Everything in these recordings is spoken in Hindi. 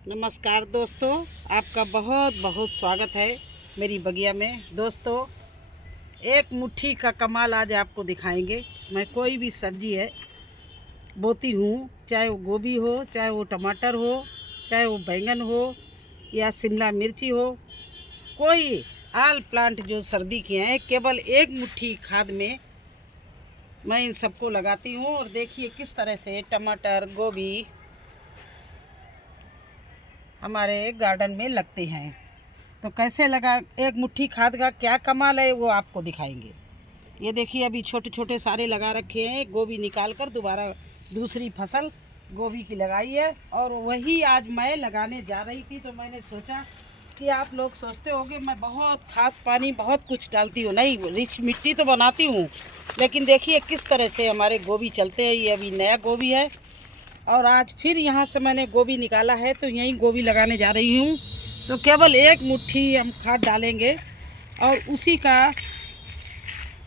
नमस्कार दोस्तों, आपका बहुत बहुत स्वागत है मेरी बगिया में। दोस्तों, एक मुट्ठी का कमाल आज आपको दिखाएंगे। मैं कोई भी सब्जी है बोती हूँ, चाहे वो गोभी हो, चाहे वो टमाटर हो, चाहे वो बैंगन हो या शिमला मिर्ची हो, कोई आल प्लांट जो सर्दी के हैं, केवल एक मुट्ठी खाद में मैं इन सबको लगाती हूँ। और देखिए किस तरह से टमाटर, गोभी हमारे गार्डन में लगते हैं। तो कैसे लगा, एक मुट्ठी खाद का क्या कमाल है वो आपको दिखाएंगे। ये देखिए अभी छोटे छोटे सारे लगा रखे हैं। गोभी निकाल कर दोबारा दूसरी फसल गोभी की लगाई है। और वही आज मैं लगाने जा रही थी। तो मैंने सोचा कि आप लोग सोचते होंगे मैं बहुत खाद पानी बहुत कुछ डालती हूँ। नहीं, रिच मिट्टी तो बनाती हूँ, लेकिन देखिए किस तरह से हमारे गोभी चलते हैं। ये अभी नया गोभी है और आज फिर यहाँ से मैंने गोभी निकाला है, तो यहीं गोभी लगाने जा रही हूँ। तो केवल एक मुट्ठी हम खाद डालेंगे और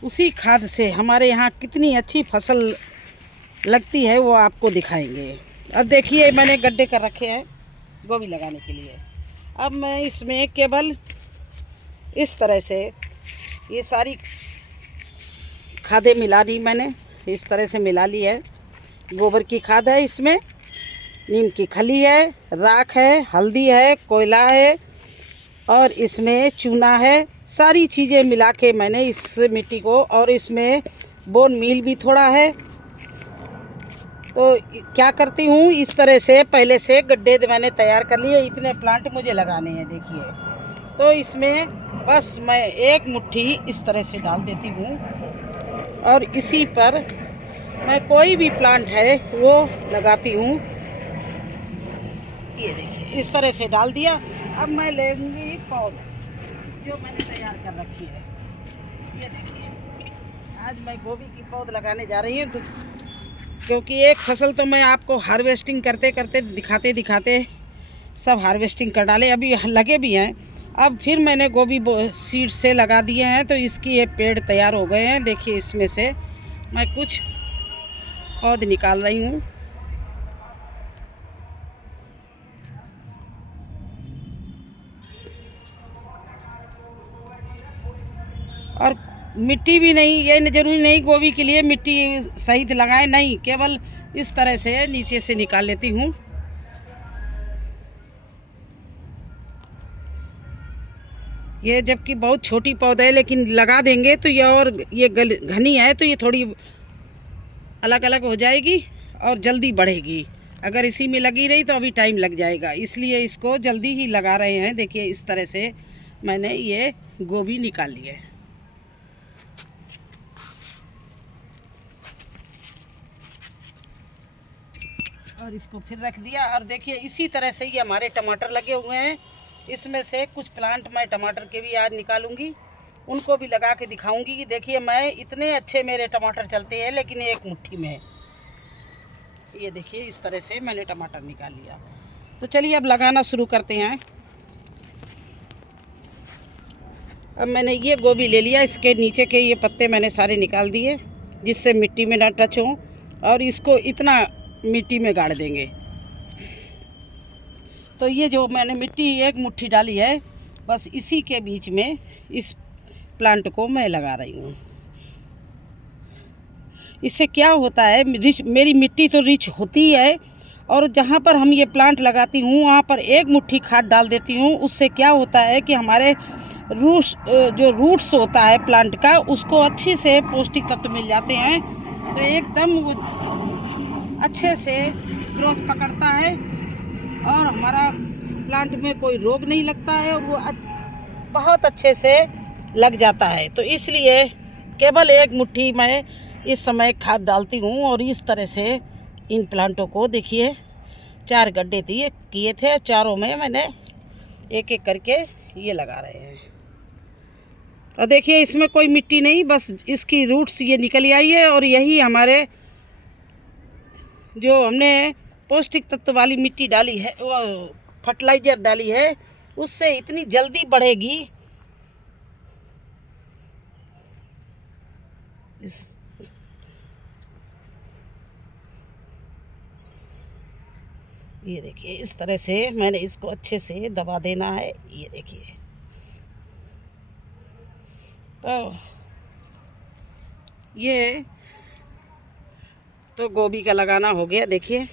उसी खाद से हमारे यहाँ कितनी अच्छी फसल लगती है वो आपको दिखाएंगे। अब देखिए मैंने गड्ढे कर रखे हैं गोभी लगाने के लिए। अब मैं इसमें केवल इस तरह से ये सारी खादें मिला दी मैंने, इस तरह से मिला ली है। गोबर की खाद है, इसमें नीम की खली है, राख है, हल्दी है, कोयला है और इसमें चूना है। सारी चीज़ें मिला के मैंने इस मिट्टी को, और इसमें बोन मील भी थोड़ा है। तो क्या करती हूँ, इस तरह से पहले से गड्ढे मैंने तैयार कर लिए। इतने प्लांट मुझे लगाने हैं देखिए। तो इसमें बस मैं एक मुट्ठी इस तरह से डाल देती हूँ और इसी पर मैं कोई भी प्लांट है वो लगाती हूँ। ये देखिए इस तरह से डाल दिया। अब मैं लेंगी पौध जो मैंने तैयार कर रखी है। ये देखिए आज मैं गोभी की पौध लगाने जा रही हूँ। तो क्योंकि एक फसल तो मैं आपको हार्वेस्टिंग करते करते दिखाते सब हार्वेस्टिंग कर डाले, अभी लगे भी हैं। अब फिर मैंने गोभी सीड से लगा दिए हैं, तो इसकी ये पेड़ तैयार हो गए हैं। देखिए इसमें से मैं कुछ पौध निकाल रही हूँ। और मिट्टी भी नहीं, ये जरूरी नहीं गोभी के लिए मिट्टी सहित लगाएं, नहीं, केवल इस तरह से नीचे से निकाल लेती हूँ। ये जबकि बहुत छोटी पौधा है, लेकिन लगा देंगे तो ये और ये घनी है, तो ये थोड़ी अलग अलग हो जाएगी और जल्दी बढ़ेगी। अगर इसी में लगी रही तो अभी टाइम लग जाएगा, इसलिए इसको जल्दी ही लगा रहे हैं। देखिए इस तरह से मैंने ये गोभी निकाल ली है। और इसको फिर रख दिया। और देखिए इसी तरह से ही हमारे टमाटर लगे हुए हैं। इसमें से कुछ प्लांट मैं टमाटर के भी आज निकालूंगी, उनको भी लगा के दिखाऊंगी कि देखिए मैं इतने अच्छे मेरे टमाटर चलते हैं, लेकिन एक मुट्ठी में। ये देखिए इस तरह से मैंने टमाटर निकाल लिया। तो चलिए अब लगाना शुरू करते हैं। अब मैंने ये गोभी ले लिया, इसके नीचे के ये पत्ते मैंने सारे निकाल दिए, जिससे मिट्टी में ना टच हो। और इसको इतना मिट्टी में गाड़ देंगे। तो ये जो मैंने मिट्टी एक मुट्ठी डाली है, बस इसी के बीच में इस प्लांट को मैं लगा रही हूँ। इससे क्या होता है, मेरी मिट्टी तो रिच होती है, और जहाँ पर हम ये प्लांट लगाती हूँ वहाँ पर एक मुट्ठी खाद डाल देती हूँ। उससे क्या होता है कि हमारे जो रूट्स होता है प्लांट का, उसको अच्छे से पौष्टिक तत्व मिल जाते हैं। तो एकदम वो अच्छे से ग्रोथ पकड़ता है और हमारा प्लांट में कोई रोग नहीं लगता है, और वो बहुत अच्छे से लग जाता है। तो इसलिए केवल एक मुट्ठी मैं इस समय खाद डालती हूँ। और इस तरह से इन प्लांटों को देखिए 4 गड्ढे किए थे, चारों में मैंने एक एक करके ये लगा रहे हैं। और देखिए इसमें कोई मिट्टी नहीं, बस इसकी रूट्स ये निकल आई है। और यही हमारे जो हमने पौष्टिक तत्व वाली मिट्टी डाली है, वो फर्टिलाइज़र डाली है, उससे इतनी जल्दी बढ़ेगी। ये देखिए इस तरह से मैंने इसको अच्छे से दबा देना है। ये देखिए तो ये तो गोभी का लगाना हो गया। देखिए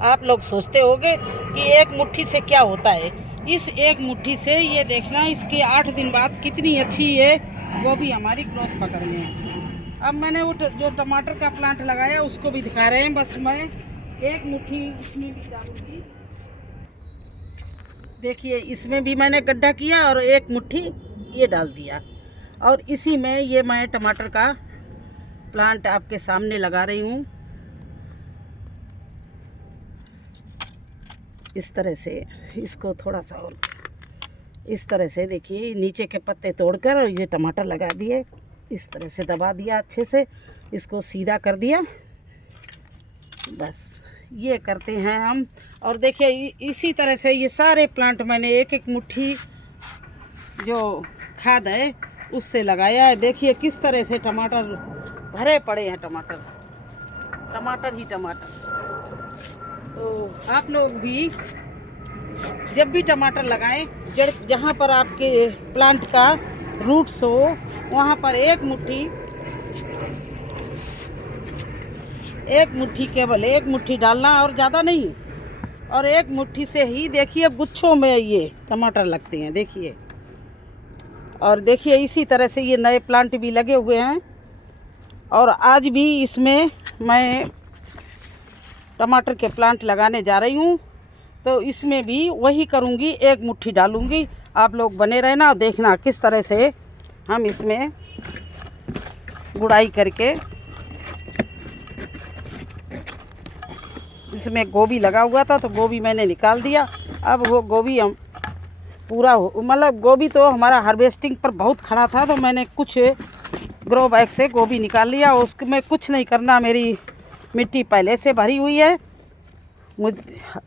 आप लोग सोचते होंगे कि एक मुट्ठी से क्या होता है। इस एक मुट्ठी से ये देखना इसके 8 दिन बाद कितनी अच्छी ये गोभी हमारी ग्रोथ पकड़ने हैं। अब मैंने वो जो टमाटर का प्लांट लगाया उसको भी दिखा रहे हैं। बस मैं एक मुट्ठी उसमें भी डालूंगी। देखिए इसमें भी मैंने गड्ढा किया और एक मुट्ठी ये डाल दिया और इसी में ये मैं टमाटर का प्लांट आपके सामने लगा रही हूँ। इस तरह से इसको थोड़ा सा और इस तरह से देखिए नीचे के पत्ते तोड़कर और ये टमाटर लगा दिए। इस तरह से दबा दिया, अच्छे से इसको सीधा कर दिया। बस ये करते हैं हम। और देखिए इसी तरह से ये सारे प्लांट मैंने एक एक मुट्ठी जो खाद है उससे लगाया है। देखिए किस तरह से टमाटर भरे पड़े हैं, टमाटर ही टमाटर। तो आप लोग भी जब भी टमाटर लगाएं, जड़ जहाँ पर आपके प्लांट का रूट्स हो वहाँ पर एक मुट्ठी केवल एक मुट्ठी डालना और ज़्यादा नहीं। और एक मुट्ठी से ही देखिए गुच्छों में ये टमाटर लगते हैं। देखिए और देखिए इसी तरह से ये नए प्लांट भी लगे हुए हैं। और आज भी इसमें मैं टमाटर के प्लांट लगाने जा रही हूँ। तो इसमें भी वही करूँगी, एक मुट्ठी डालूँगी। आप लोग बने रहना और देखना किस तरह से हम इसमें गुड़ाई करके। इसमें गोभी लगा हुआ था तो गोभी मैंने निकाल दिया। अब वो गोभी हम पूरा मतलब गोभी तो हमारा हार्वेस्टिंग पर बहुत खड़ा था तो मैंने कुछ ग्रो बैग से गोभी निकाल लिया। उसमें कुछ नहीं करना, मेरी मिट्टी पहले से भरी हुई है।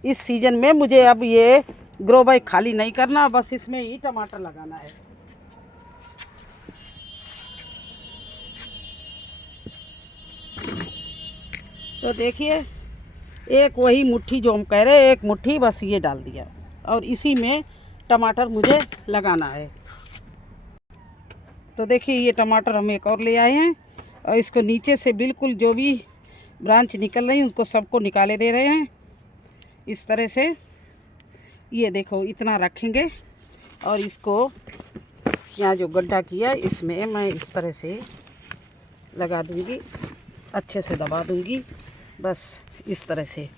इस सीज़न में मुझे अब ये ग्रो बैग खाली नहीं करना, बस इसमें ही टमाटर लगाना है। तो देखिए एक वही मुट्ठी जो हम कह रहे हैं, एक मुट्ठी बस ये डाल दिया और इसी में टमाटर मुझे लगाना है। तो देखिए ये टमाटर हम एक और ले आए हैं और इसको नीचे से बिल्कुल जो भी ब्रांच निकल रही है उसको सबको निकाले दे रहे हैं। इस तरह से ये देखो इतना रखेंगे और इसको यहाँ जो गड्ढा किया इसमें मैं इस तरह से लगा दूँगी, अच्छे से दबा दूँगी। बस इस तरह से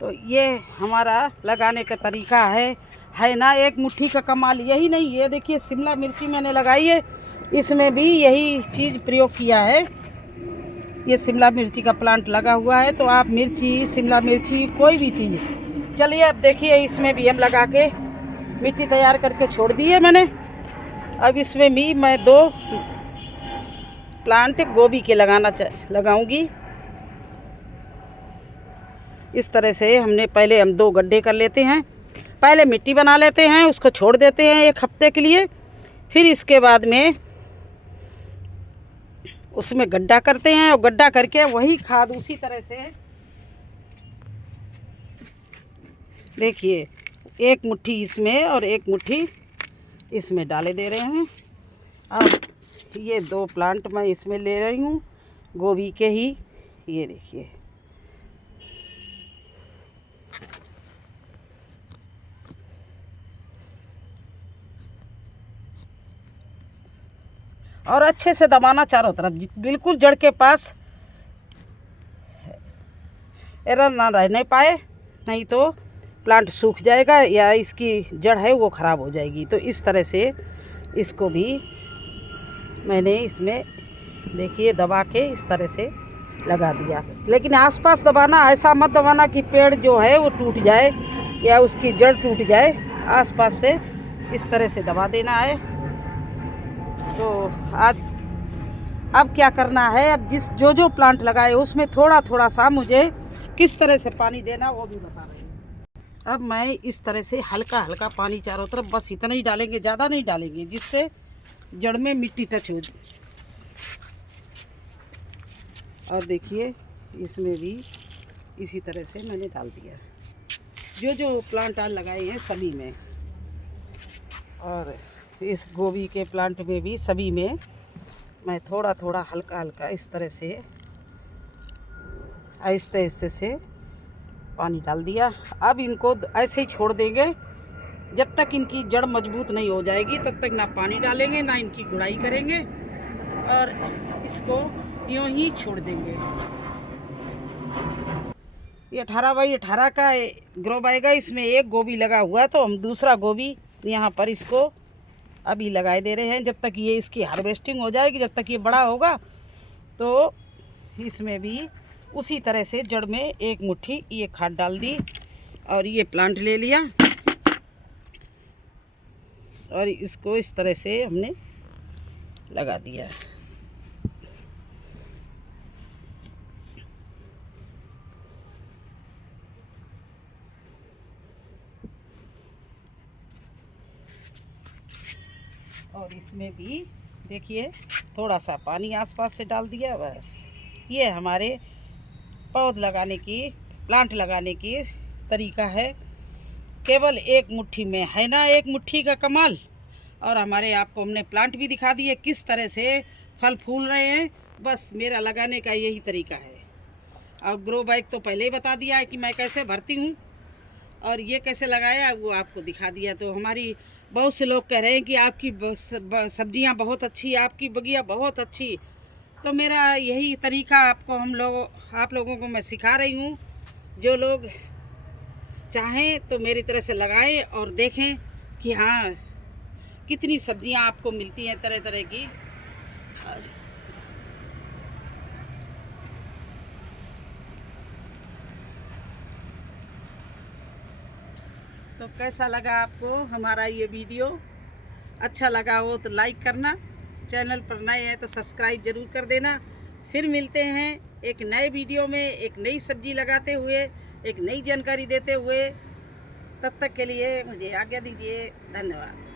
तो ये हमारा लगाने का तरीका है ना। एक मुट्ठी का कमाल यही नहीं, ये देखिए शिमला मिर्ची मैंने लगाई है, इसमें भी यही चीज़ प्रयोग किया है। ये शिमला मिर्ची का प्लांट लगा हुआ है। तो आप मिर्ची, शिमला मिर्ची, कोई भी चीज़। चलिए अब देखिए इसमें भी हम लगा के मिट्टी तैयार करके छोड़ दी है मैंने। अब इसमें भी मैं 2 प्लांट गोभी के लगाऊंगी। इस तरह से हम 2 गड्ढे कर लेते हैं। पहले मिट्टी बना लेते हैं, उसको छोड़ देते हैं 1 हफ्ते के लिए। फिर इसके बाद में उसमें गड्ढा करते हैं और गड्ढा करके वही खाद उसी तरह से देखिए 1 मुट्ठी इसमें और 1 मुट्ठी इसमें डाले दे रहे हैं। अब ये 2 प्लांट मैं इसमें ले रही हूँ गोभी के ही। ये देखिए और अच्छे से दबाना चारों तरफ, बिल्कुल जड़ के पास एरर ना रहने पाए, नहीं तो प्लांट सूख जाएगा या इसकी जड़ है वो ख़राब हो जाएगी। तो इस तरह से इसको भी मैंने इसमें देखिए दबा के इस तरह से लगा दिया। लेकिन आसपास दबाना, ऐसा मत दबाना कि पेड़ जो है वो टूट जाए या उसकी जड़ टूट जाए। आसपास से इस तरह से दबा देना है। तो आज अब क्या करना है, अब जो प्लांट लगाए उसमें थोड़ा थोड़ा सा मुझे किस तरह से पानी देना वो भी बता रही हूँ। अब मैं इस तरह से हल्का हल्का पानी चारों तरफ, बस इतना ही डालेंगे, ज़्यादा नहीं डालेंगे, जिससे जड़ में मिट्टी टच हो। और देखिए इसमें भी इसी तरह से मैंने डाल दिया जो प्लांट आज लगाए हैं सभी में, और इस गोभी के प्लांट में भी सभी में मैं थोड़ा थोड़ा हल्का हल्का इस तरह से आहिस्ते आहिस्ते से पानी डाल दिया। अब इनको ऐसे ही छोड़ देंगे, जब तक इनकी जड़ मजबूत नहीं हो जाएगी तब तक ना पानी डालेंगे ना इनकी गुड़ाई करेंगे, और इसको यूँ ही छोड़ देंगे। ये 18 बाई 18 का ग्रो बैग है, इसमें एक गोभी लगा हुआ है, तो हम दूसरा गोभी यहाँ पर इसको अभी लगाए दे रहे हैं। जब तक ये इसकी हार्वेस्टिंग हो जाएगी, जब तक ये बड़ा होगा, तो इसमें भी उसी तरह से जड़ में एक मुट्ठी ये खाद डाल दी और ये प्लांट ले लिया, और इसको इस तरह से हमने लगा दिया। और इसमें भी देखिए थोड़ा सा पानी आसपास से डाल दिया, बस। ये हमारे पौध लगाने की, प्लांट लगाने की तरीका है। केवल एक मुट्ठी में है ना एक मुट्ठी का कमाल। और हमारे आपको हमने प्लांट भी दिखा दिए किस तरह से फल फूल रहे हैं। बस मेरा लगाने का यही तरीका है। और ग्रो बैग तो पहले ही बता दिया है कि मैं कैसे भरती हूँ, और ये कैसे लगाया वो आपको दिखा दिया। तो हमारी बहुत से लोग कह रहे हैं कि आपकी सब्जियां बहुत अच्छी, आपकी बगिया बहुत अच्छी। तो मेरा यही तरीका आप लोगों को मैं सिखा रही हूँ। जो लोग चाहें तो मेरी तरह से लगाएं और देखें कि हाँ कितनी सब्जियां आपको मिलती हैं तरह तरह की। तो कैसा लगा आपको हमारा ये वीडियो? अच्छा लगा हो तो लाइक करना, चैनल पर नए हैं तो सब्सक्राइब ज़रूर कर देना। फिर मिलते हैं एक नए वीडियो में, एक नई सब्जी लगाते हुए, एक नई जानकारी देते हुए। तब तक के लिए मुझे आज्ञा दीजिए। धन्यवाद।